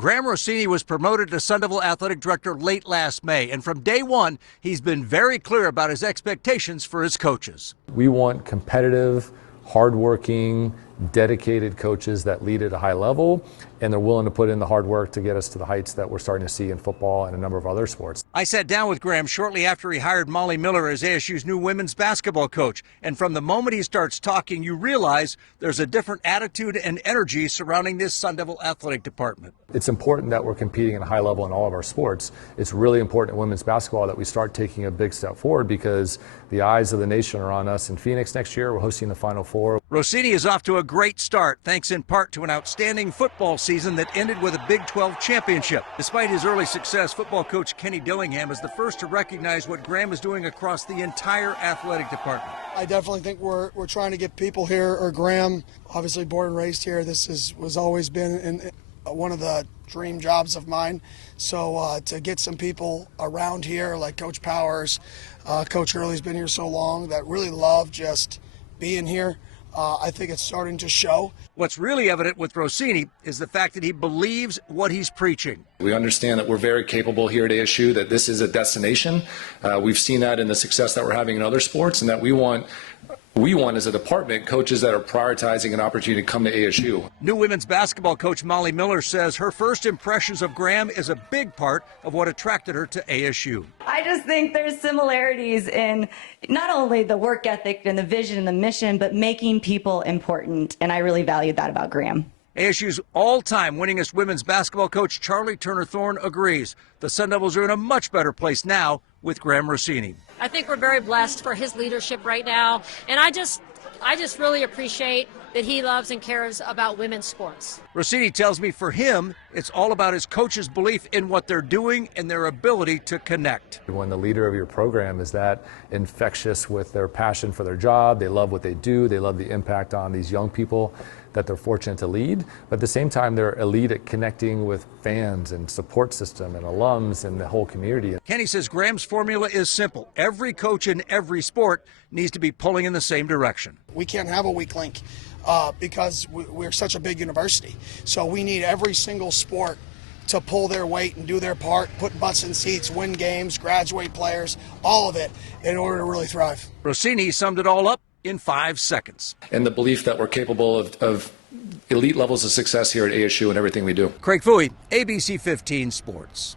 Graham Rossini was promoted to Sun Devil Athletic Director late last May, and from day one, he's been very clear about his expectations for his coaches. We want competitive, hardworking, dedicated coaches that lead at a high level, and they're willing to put in the hard work to get us to the heights that we're starting to see in football and a number of other sports. I sat down with Graham shortly after he hired Molly Miller as ASU's new women's basketball coach, and from the moment he starts talking, you realize there's a different attitude and energy surrounding this Sun Devil athletic department. It's important that we're competing at a high level in all of our sports. It's really important in women's basketball that we start taking a big step forward because the eyes of the nation are on us in Phoenix next year. We're hosting the Final Four. Rossini is off to a great start, thanks in part to an outstanding football season that ended with a Big 12 championship. Despite his early success, football coach Kenny Dillingham is the first to recognize what Graham is doing across the entire athletic department. I definitely think we're trying to get people here, or Graham, obviously born and raised here. This was always been one of the dream jobs of mine. So to get some people around here like Coach Powers, Coach Hurley's been here so long, that really love just being here. I think it's starting to show. What's really evident with Rossini is the fact that he believes what he's preaching. We understand that we're very capable here at ASU, that this is a destination. We've seen that in the success that we're having in other sports, and that we want as a department coaches that are prioritizing an opportunity to come to ASU. New women's basketball coach Molly Miller says her first impressions of Graham is a big part of what attracted her to ASU. I just think there's similarities in not only the work ethic and the vision and the mission, but making people important, and I really valued that about Graham. ASU's all-time winningest women's basketball coach Charlie Turner-Thorne agrees. The Sun Devils are in a much better place now with Graham Rossini. I think we're very blessed for his leadership right now, and I just really appreciate that he loves and cares about women's sports. Rossini tells me for him, it's all about his coaches' belief in what they're doing and their ability to connect. When the leader of your program is that infectious with their passion for their job, they love what they do, they love the impact on these young people that they're fortunate to lead, but at the same time they're elite at connecting with fans and support system and alums and the whole community. Kenny says Graham's formula is simple. Every coach in every sport needs to be pulling in the same direction. We can't have a weak link because we're such a big university. So we need every single sport to pull their weight and do their part, put butts in seats, win games, graduate players, all of it in order to really thrive. Rossini summed it all up in 5 seconds. And the belief that we're capable of elite levels of success here at ASU and everything we do. Craig Fouie, ABC 15 Sports.